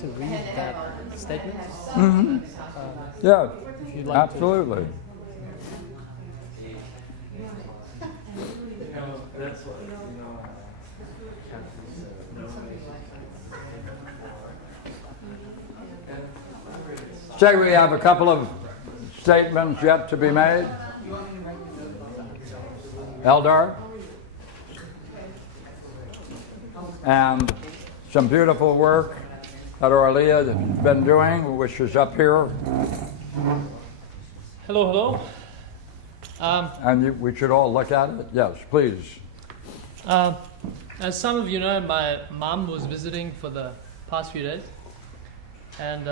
to read that statement? Yeah, If you'd like absolutely. That's what, Say we have a couple of statements yet to be made. Eldar? And some beautiful work that Orlia has been doing, which is up here. Hello. And we should all look at it. Yes, please. As some of you know, my mom was visiting for the past few days, and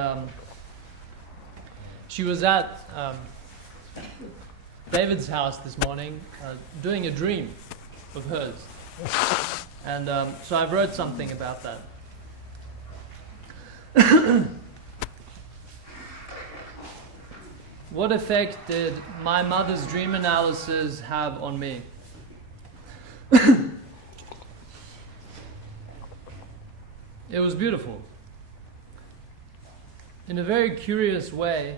she was at David's house this morning doing a dream of hers. And so I wrote something about that. What effect did my mother's dream analysis have on me? It was beautiful. In a very curious way,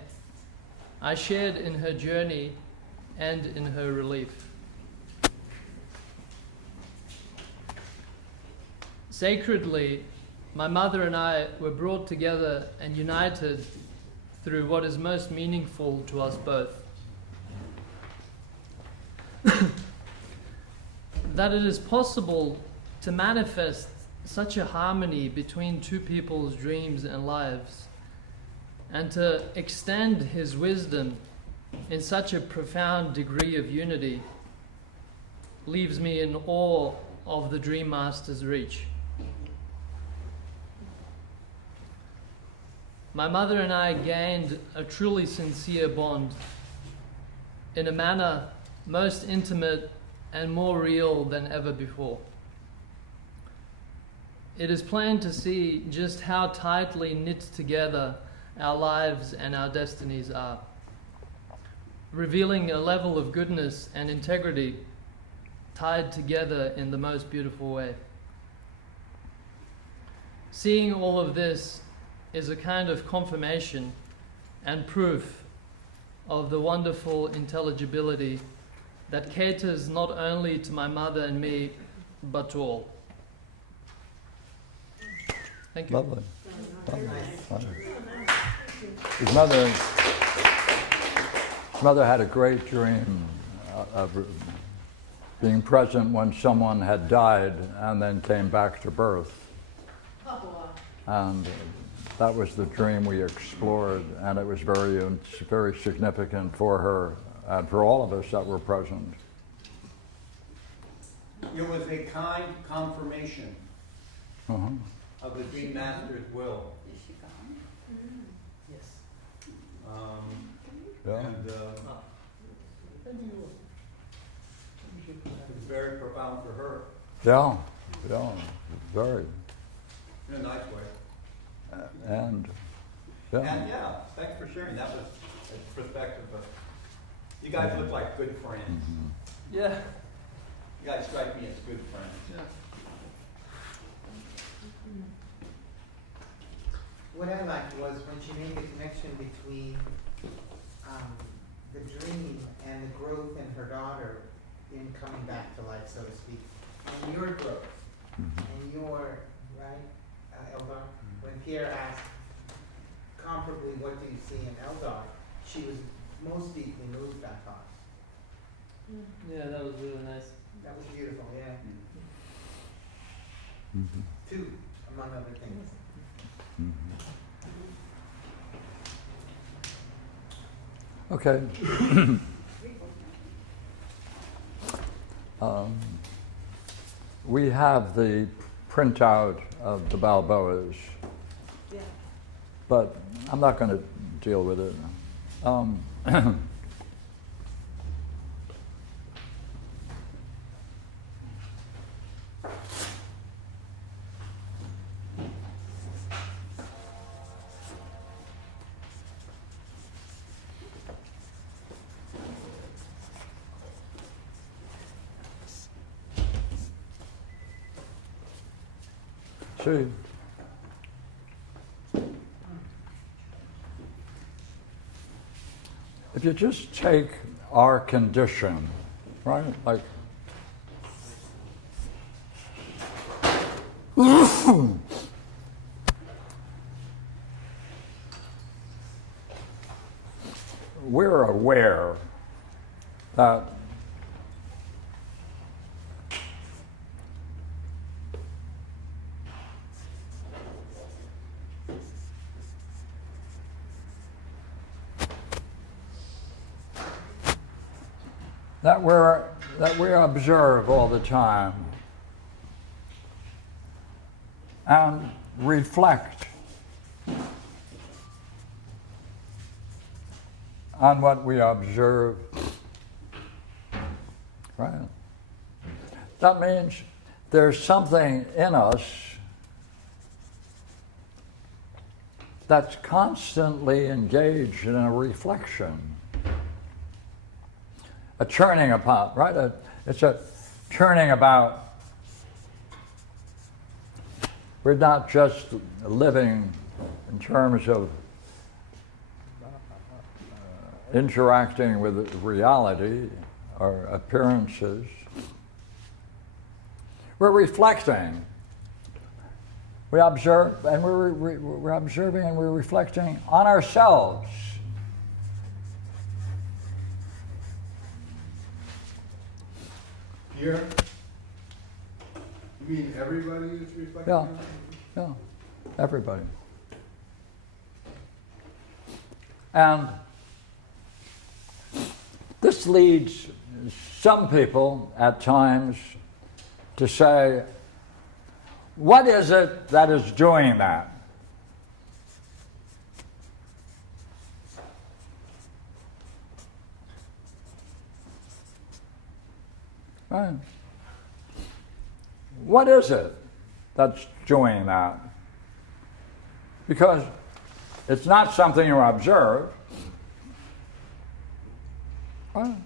I shared in her journey and in her relief. Sacredly, my mother and I were brought together and united through what is most meaningful to us both. That it is possible to manifest such a harmony between two people's dreams and lives, and to extend his wisdom in such a profound degree of unity, leaves me in awe of the Dream Master's reach. My mother and I gained a truly sincere bond in a manner most intimate and more real than ever before. It is plain to see just how tightly knit together our lives and our destinies are, revealing a level of goodness and integrity tied together in the most beautiful way. Seeing all of this is a kind of confirmation and proof of the wonderful intelligibility that caters not only to my mother and me, but to all. Thank you. Lovely. His mother had a great dream of being present when someone had died and then came back to birth. And that was the dream we explored, and it was very significant for her and for all of us that were present. It was a kind confirmation of the Dream Master's will. Is she gone? Yes. And it was very profound for her Yeah, very. in a nice way. And And yeah, thanks for sharing. That was a perspective. But you guys look like good friends. Yeah. You guys strike me as good friends. Yeah. What I liked was when she made the connection between the dream and the growth in her daughter in coming back to life, so to speak, and your growth and your, right, Eldar? When Pierre asked comparably, what do you see in Eldar, she was most deeply moved, I thought. Yeah, that was really nice. That was beautiful, yeah. Two, among other things. Okay. We have the printout of the Balboas, but I'm not going to deal with it. See, if you just take our condition, right? Like, we're aware that we observe all the time and reflect on what we observe. Right? That means there's something in us that's constantly engaged in a reflection, a churning about, right? It's a churning about. We're not just living in terms of interacting with reality or appearances. We're reflecting. We observe, and we're observing and we're reflecting on ourselves. Here? You mean everybody is reflecting? Yeah, on it? yeah, everybody. And this leads some people at times to say, what is it that is doing that? Right. What is it that's doing that? Because it's not something you observe. Right.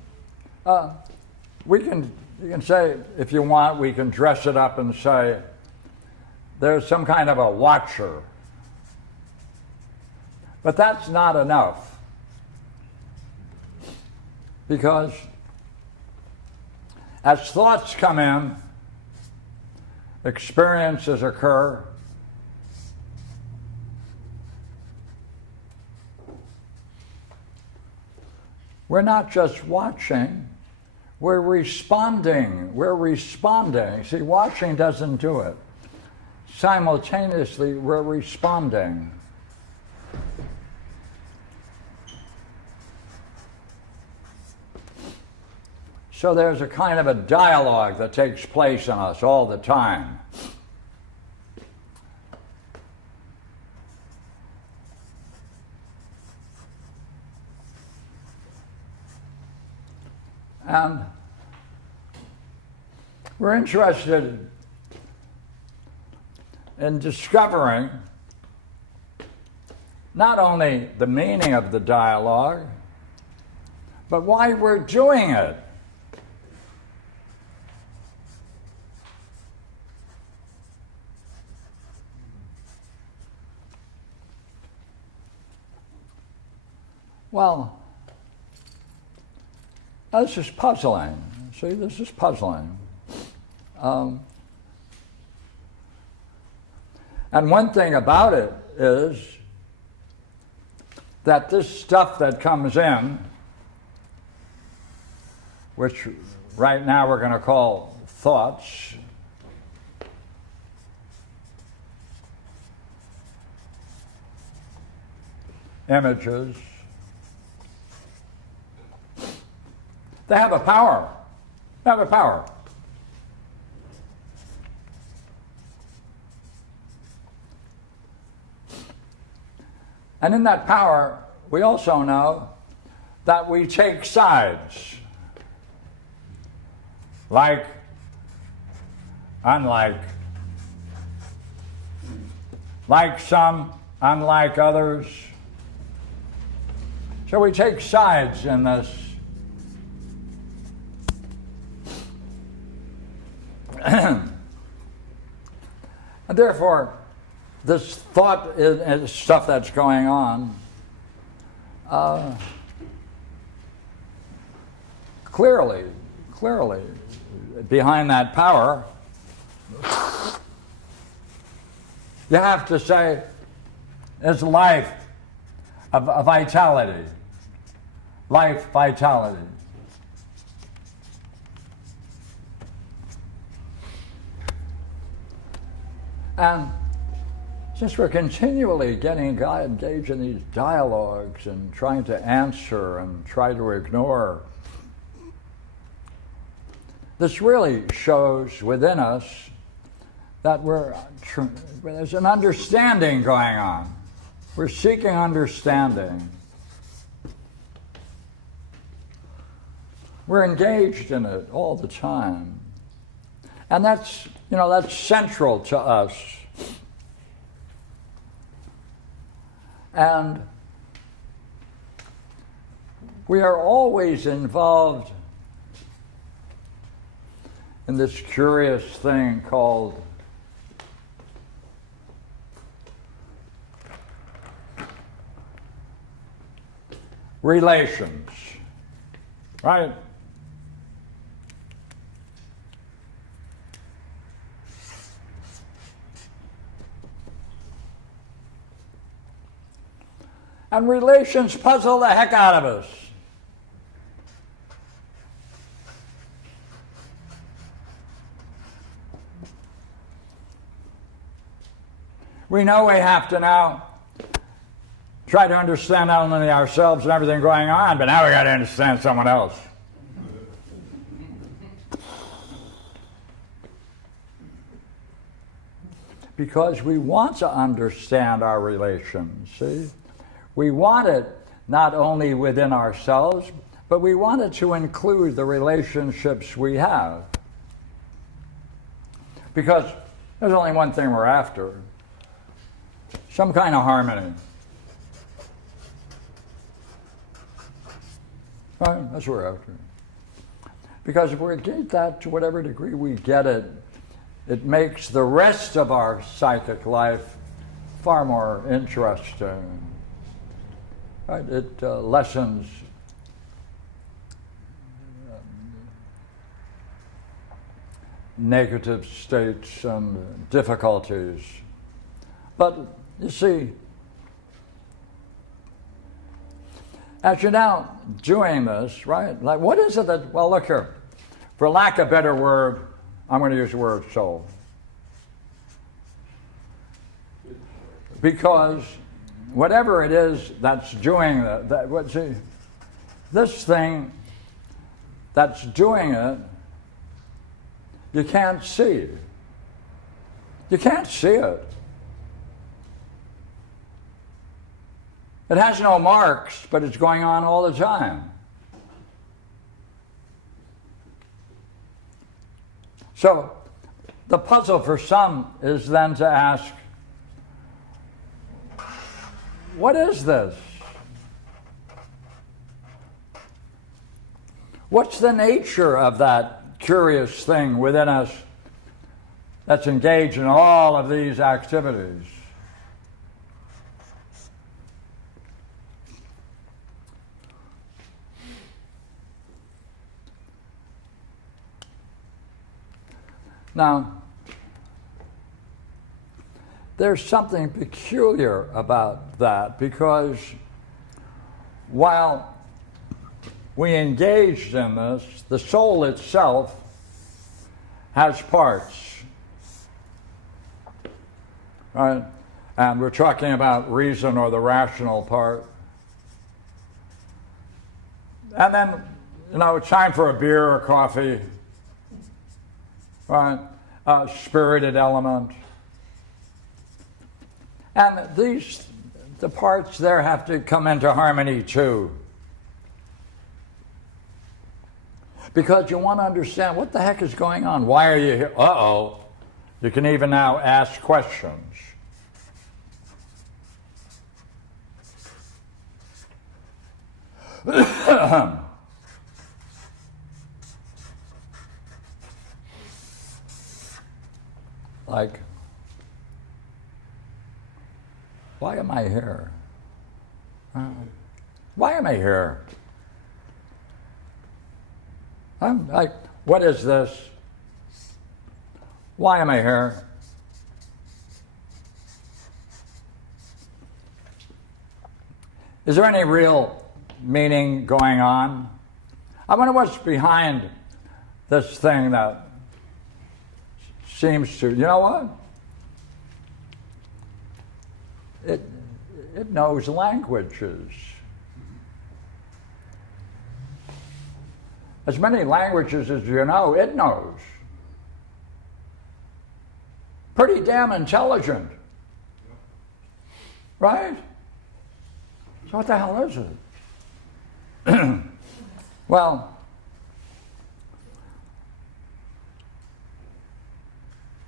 You can say, if you want, we can dress it up and say, there's some kind of a watcher. But that's not enough. Because as thoughts come in, experiences occur, we're not just watching, we're responding. We're responding. See, watching doesn't do it. Simultaneously, we're responding. So there's a kind of a dialogue that takes place in us all the time. And we're interested in discovering not only the meaning of the dialogue, but why we're doing it. Well, this is puzzling. See, this is puzzling. And one thing about it is that this stuff that comes in, which right now we're going to call thoughts, images, they have a power. They have a power. And in that power, we also know that we take sides. Like, unlike. Like some, unlike others. So we take sides in this. And therefore, this thought is stuff that's going on clearly, behind that power, you have to say, is life, a vitality. Life, vitality. And since we're continually getting engaged in these dialogues and trying to answer and try to ignore, this really shows within us that there's an understanding going on. We're seeking understanding. We're engaged in it all the time. And that's central to us. And we are always involved in this curious thing called relations, right? And relations puzzle the heck out of us. We know we have to now try to understand not only ourselves and everything going on, but now we got to understand someone else. Because we want to understand our relations, see? We want it not only within ourselves, but we want it to include the relationships we have. Because there's only one thing we're after. Some kind of harmony. Right? That's what we're after. Because if we get that to whatever degree we get it, it makes the rest of our psychic life far more interesting. Right? It lessens negative states and difficulties. But you see, as you're now doing this, right? Like, what is it that, well, look here. For lack of a better word, I'm going to use the word soul. Because whatever it is that's doing this thing that's doing it, you can't see. You can't see it. It has no marks, but it's going on all the time. So the puzzle for some is then to ask, what is this? What's the nature of that curious thing within us that's engaged in all of these activities? Now, there's something peculiar about that, because while we engaged in this, the soul itself has parts, right? And we're talking about reason, or the rational part. And then, it's time for a beer or coffee, right? A spirited element. And the parts there have to come into harmony too. Because you want to understand what the heck is going on. Why are you here? Uh-oh. You can even now ask questions. Like, why am I here? Why am I here? I'm like, what is this? Why am I here? Is there any real meaning going on? I wonder what's behind this thing that seems to, you know what? It knows languages. As many languages as you know, it knows. Pretty damn intelligent. Right? So what the hell is it? Well,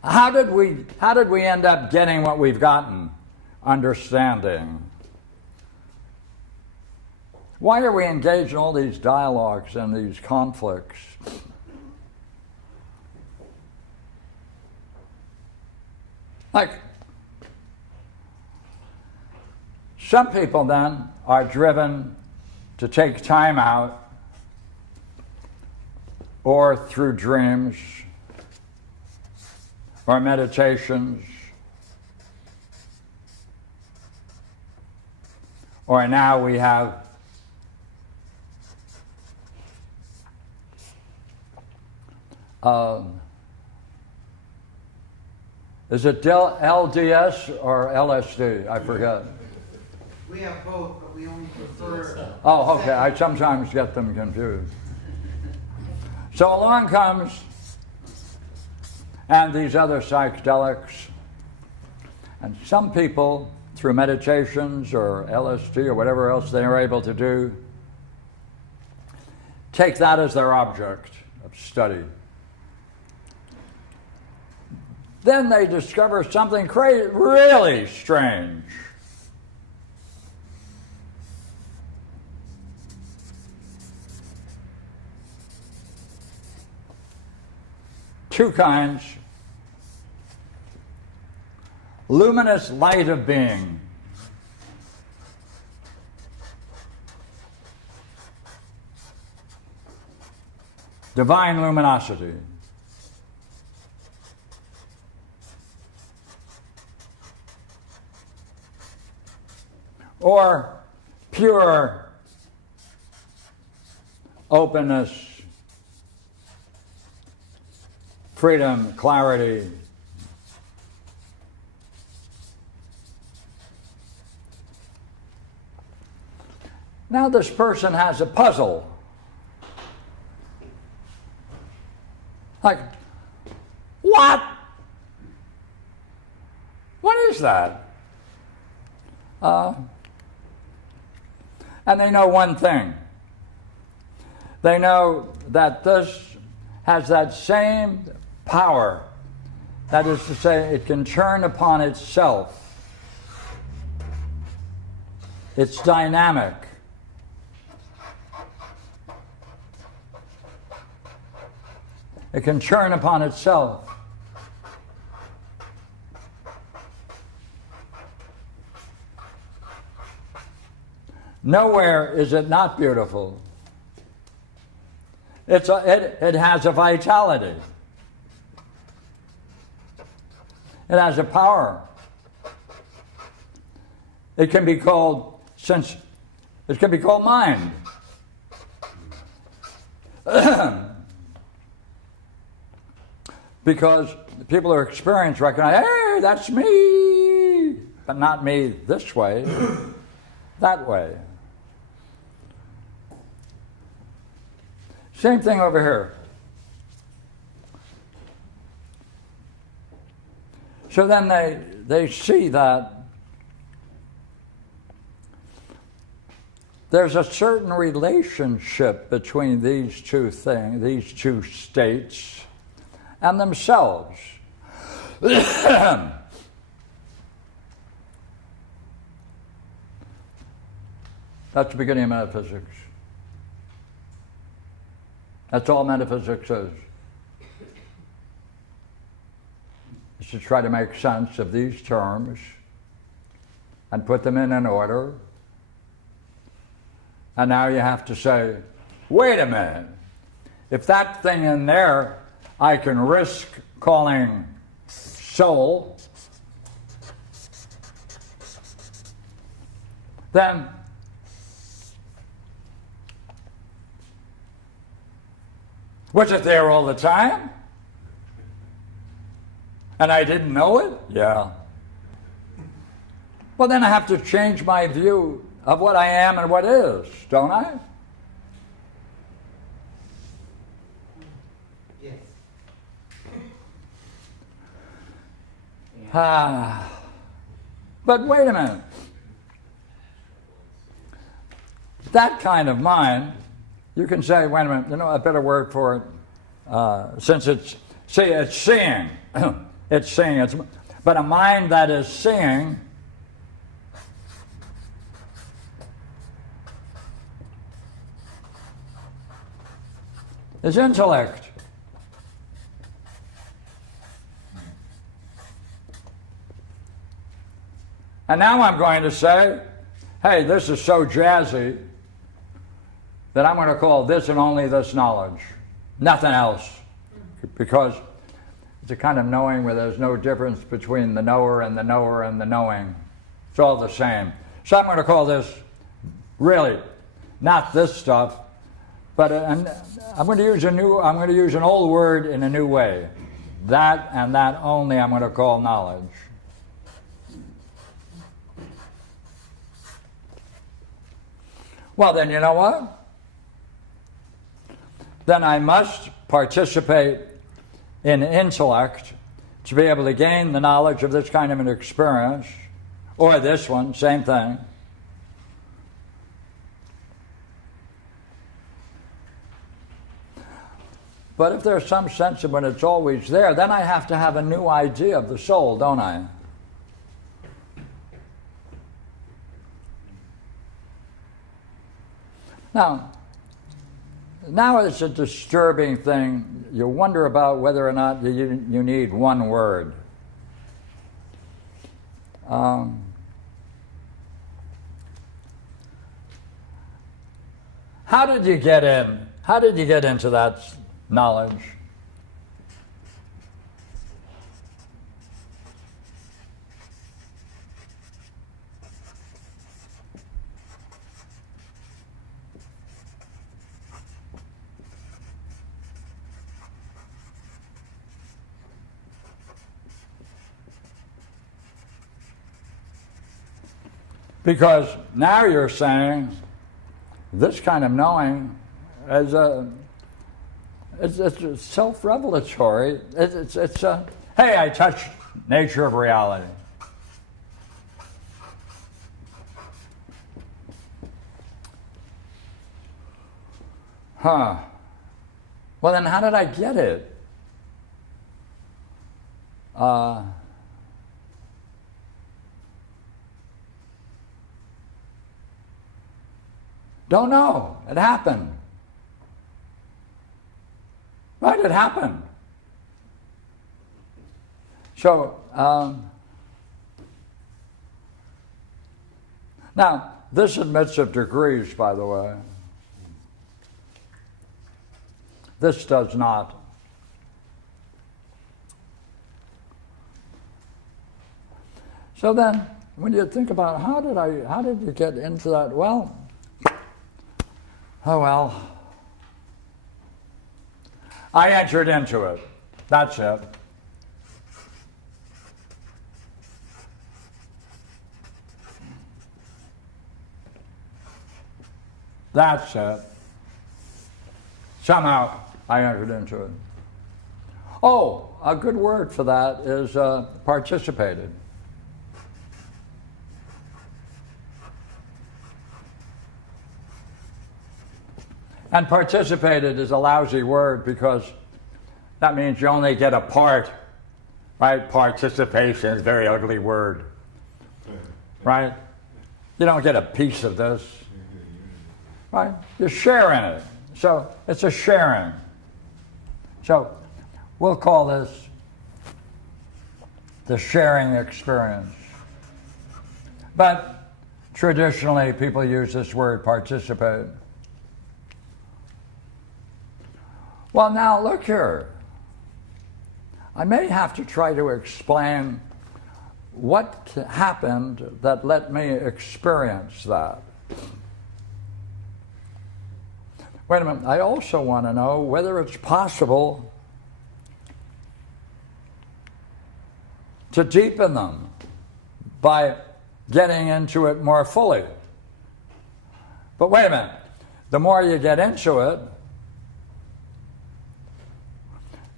how did we end up getting what we've gotten? Understanding. Why are we engaged in all these dialogues and these conflicts? Like, some people then are driven to take time out, or through dreams, or meditations, or now we have is it LDS or LSD? I forget. We have both, but we only prefer. Oh, okay. I sometimes get them confused. So along comes, and these other psychedelics, and some people, through meditations or LSD or whatever else they are able to do, take that as their object of study. Then they discover something crazy, really strange. Two kinds. Luminous light of being. Divine luminosity. Or pure openness, freedom, clarity. Now this person has a puzzle. Like, what? What is that? And they know one thing. They know that this has that same power. That is to say, it can turn upon itself. It's dynamic. It can turn upon itself. Nowhere is it not beautiful. It has a vitality. It has a power. It can be called mind. Because people who experience recognize, hey, that's me, but not me this way, that way. Same thing over here. So then they see that there's a certain relationship between these two things, these two states, and themselves. That's the beginning of metaphysics. That's all metaphysics is. Is to try to make sense of these terms and put them in an order. And now you have to say, wait a minute, if that thing in there I can risk calling soul, then was it there all the time? And I didn't know it? Yeah. Well, then I have to change my view of what I am and what is, don't I? Yes. But wait a minute. That kind of mind, you can say, wait a minute, you know, a better word for it, since it's seeing. It's seeing. But a mind that is seeing is intellect. And now I'm going to say, hey, this is so jazzy that I'm going to call this and only this knowledge, nothing else. Because it's a kind of knowing where there's no difference between the knower and the knower and the knowing. It's all the same. So I'm going to call this really not this stuff, but I'm going to use an old word in a new way. That and that only I'm going to call knowledge. Well, then you know what? Then I must participate in intellect to be able to gain the knowledge of this kind of an experience, or this one, same thing. But if there's some sense of when it's always there, then I have to have a new idea of the soul, don't I? Now it's a disturbing thing. You wonder about whether or not you need one word. How did you get in? How did you get into that knowledge? Because now you're saying this kind of knowing is it's self-revelatory. It's hey, I touched nature of reality. Well, then how did I get it? Don't know. It happened. Right? It happened. So, now, this admits of degrees, by the way. This does not. So then, when you think about how did you get into that? Well, I entered into it. That's it. That's it. Somehow I entered into it. Oh, a good word for that is participated. And participated is a lousy word because that means you only get a part, right? Participation is a very ugly word, right? You don't get a piece of this, right? You share in it. So it's a sharing. So we'll call this the sharing experience. But traditionally people use this word participate. Well, now look here. I may have to try to explain what happened that let me experience that. Wait a minute, I also want to know whether it's possible to deepen them by getting into it more fully. But wait a minute, the more you get into it,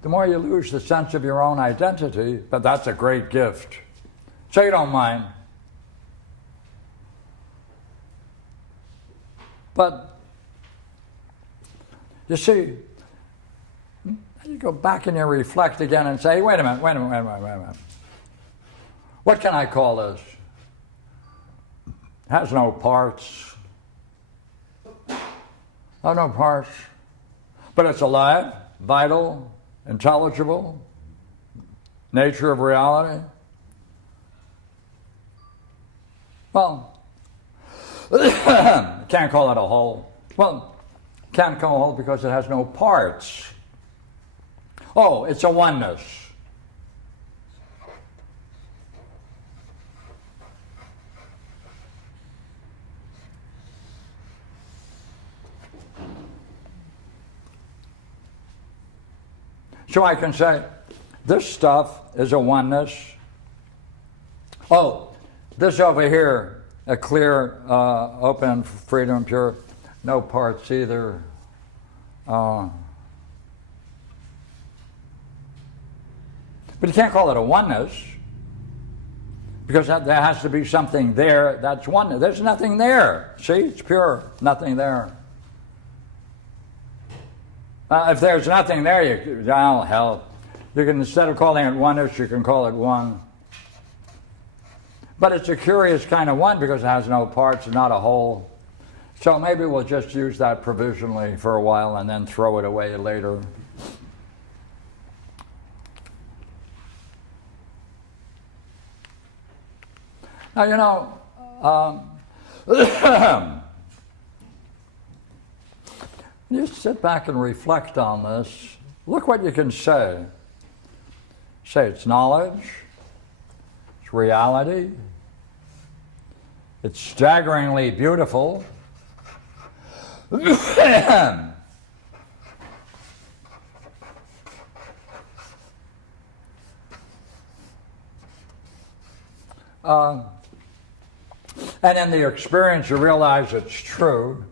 the more you lose the sense of your own identity, but that's a great gift. So you don't mind. But, you see, you go back and you reflect again and say, wait a minute. What can I call this? It has no parts. Oh, no parts. But it's alive, vital, intelligible, nature of reality. Well, can't call it a whole. Well, can't call it a whole because it has no parts. Oh, it's a oneness. So I can say, this stuff is a oneness. Oh, this over here, a clear, open, freedom, pure, no parts either. But you can't call it a oneness, because there has to be something there that's oneness. There's nothing there. See, it's pure, nothing there. If there's nothing there, oh hell, you can, instead of calling it oneness, you can call it one. But it's a curious kind of one because it has no parts, not a whole. So maybe we'll just use that provisionally for a while and then throw it away later. Now, you know, you sit back and reflect on this. Look what you can say. Say it's knowledge, it's reality, it's staggeringly beautiful. And in the experience you realize it's true.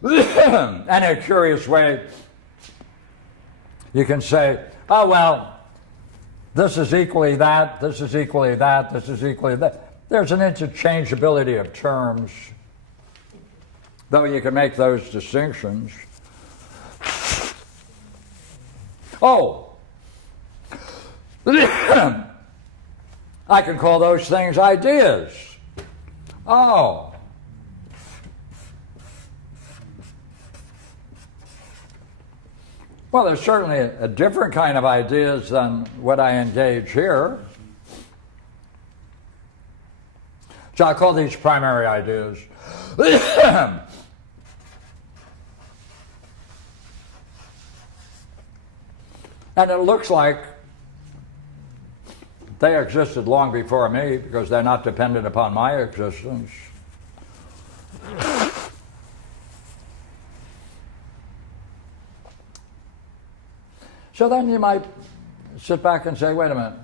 And in a curious way, you can say, oh, well, this is equally that, this is equally that, this is equally that. There's an interchangeability of terms, though you can make those distinctions. Oh, I can call those things ideas. Oh. Well, there's certainly a different kind of ideas than what I engage here. So I'll call these primary ideas. And it looks like they existed long before me because they're not dependent upon my existence. So then you might sit back and say, wait a minute.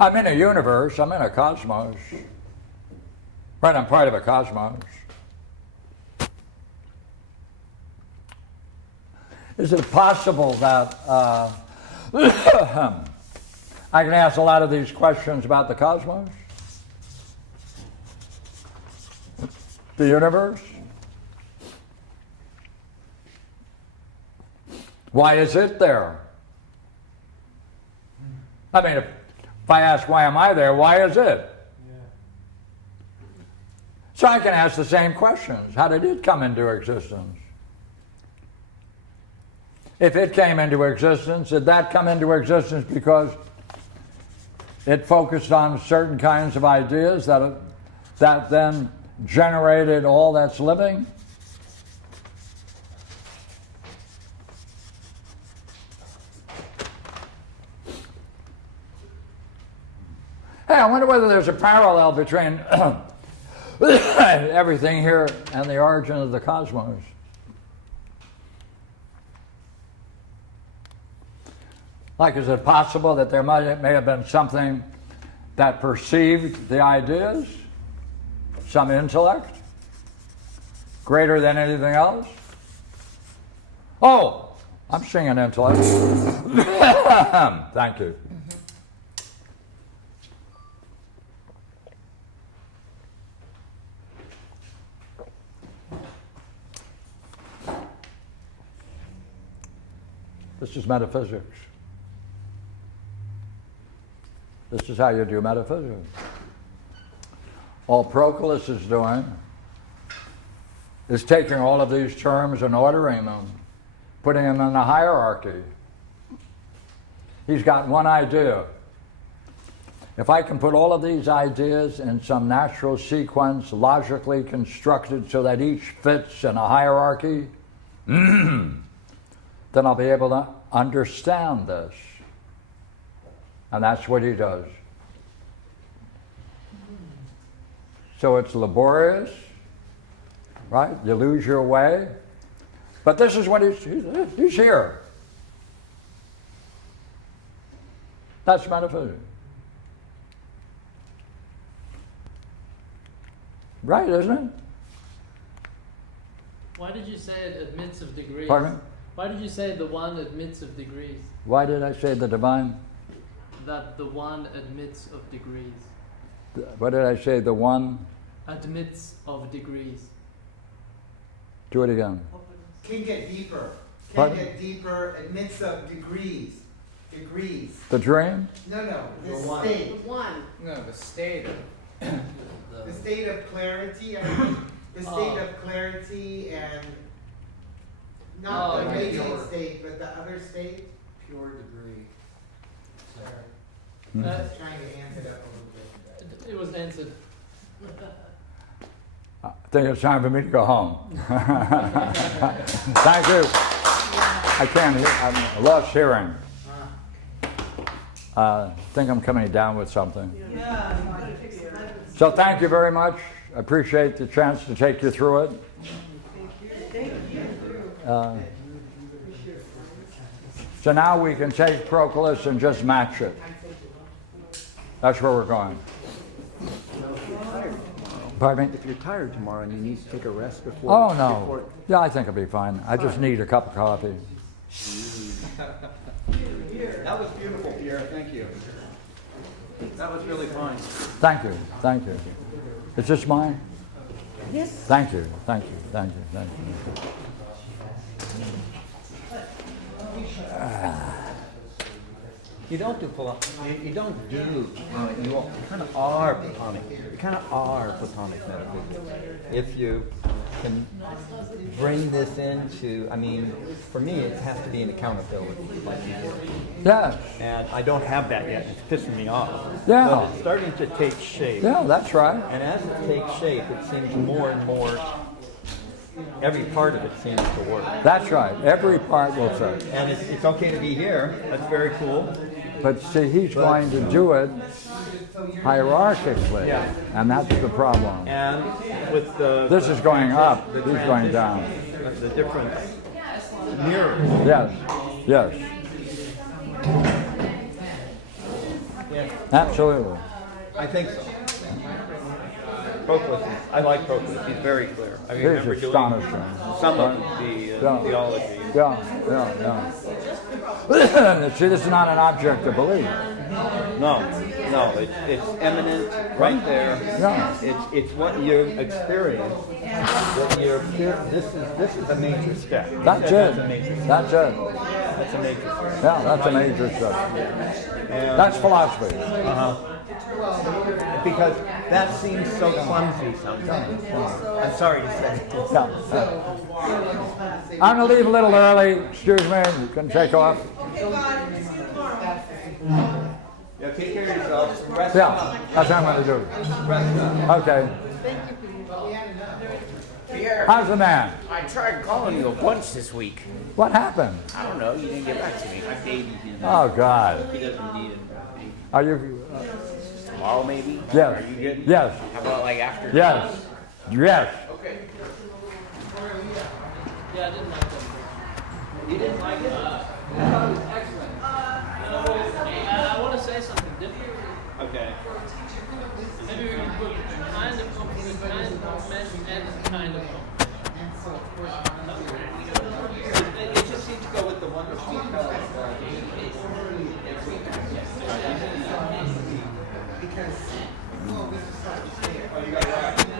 I'm in a universe, I'm in a cosmos. Right, I'm part of a cosmos. Is it possible that I can ask a lot of these questions about the cosmos? The universe? Why is it there? I mean, if I ask why am I there, why is it? Yeah. So I can ask the same questions. How did it come into existence? if it came into existence, did that come into existence because it focused on certain kinds of ideas that then generated all that's living? Hey, I wonder whether there's a parallel between everything here and the origin of the cosmos. Like, is it possible that there may have been something that perceived the ideas? Some intellect? Greater than anything else? Oh, I'm seeing an intellect. Thank you. This is metaphysics. This is how you do metaphysics. All Proclus is doing is taking all of these terms and ordering them, putting them in a hierarchy. He's got one idea. If I can put all of these ideas in some natural sequence, logically constructed so that each fits in a hierarchy, then I'll be able to understand this. And that's what he does. So it's laborious, right? You lose your way. But this is what he's here. That's metaphysics. Right, isn't it? Why did you say it admits of degrees? Pardon me? Why did you say the one admits of degrees? Why did I say the divine? That the one admits of degrees. What did I say? The one? Admits of degrees. Do it again. Can get deeper. Can Pardon? get deeper. Admits of degrees. Degrees. The dream? No. The one. state. One. No, the state of The state of clarity. I mean, the state of clarity and not the okay. radiant state, but the other state. pure degree. Hmm. I was trying to amp it up a little bit. It was answered. I think it's time for me to go home. Thank you. I can't hear. I'm lost hearing. Think I'm coming down with something. So thank you very much. I appreciate the chance to take you through it. So now we can take Proclus and just match it. That's where we're going. Pardon me? If you're tired tomorrow and you need to take a rest before... Oh, no. Yeah, I think I'll be fine. I just need a cup of coffee. That was beautiful, Pierre, thank you. That was really fine. Thank you. Thank you. Is this mine? Yes. Thank you. Thank you. Thank you. Thank you. You don't do Platonic. You don't do... you kind of are Platonic. You kind of are Platonic metaphysics. If you can bring this into... I mean, for me, it has to be an accountability, like you did. Yes. And I don't have that yet. It's pissing me off. Yeah. But it's starting to take shape. Yeah, that's right. And as it takes shape, it seems more and more... Every part of it seems to work. That's right. Every part will fit. And it's okay to be here. That's very cool. But see, he's going to do it hierarchically. Yeah. And that's the problem. And with the... This is going up. the He's going down. The different mirrors. Yes. Yes. Yeah, Absolutely. I think so. Proclus, I like Proclus. He's very clear. I He's remember doing astonishing. some of the Yeah. theology. Yeah. See, this is not an object of belief. No, it's eminent right there. Yeah. It's what you experience. This is a major step. That's That's a it. major step. That's it. That's a major step. Yeah, that's a major step. And, That's philosophy. Because that seems so clumsy sometimes. I'm sorry to say. Yeah. I'm going to leave a little early. Excuse me. You can take off. Okay, bye. See you tomorrow. Yeah, take care of yourself. Rest Yeah, up. that's what I'm going to do. Rest up. Okay. Pierre, How's the man? I tried calling you a bunch this week. What happened? I don't know, you didn't get back to me. Oh, God. He doesn't need it. Are you? Tomorrow maybe? Yes. Are you good? Yes. How about like after? Yes. Yes. Okay. Yeah, I didn't like that. You didn't like it? I thought it was excellent. I want to say something different. Okay. Maybe we can put kind of compliment, kind of compliment, and kind of compliment. It just seems to go with the wonderful. Because, well, this is how it's there. Oh, you got it right.